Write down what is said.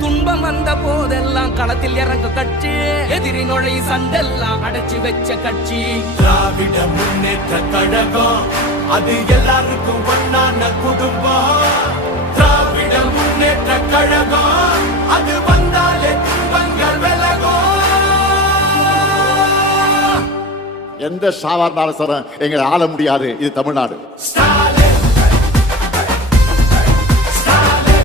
துன்பம் வந்த போதெல்லாம் களத்தில் இறங்க கட்சி, எதிரி நுழை சண்டெல்லாம் அடைச்சு வச்ச கட்சி. திராவிட முன்னேற்ற கழகம் அது எல்லாருக்கும் ஒன்னான குடும்பம். திராவிட முன்னேற்ற கழகம் அது வந்தாலே துன்பங்கள் விலகும். எந்த சாவா இருந்தாலும் எங்களை ஆள முடியாது. இது தமிழ்நாடு.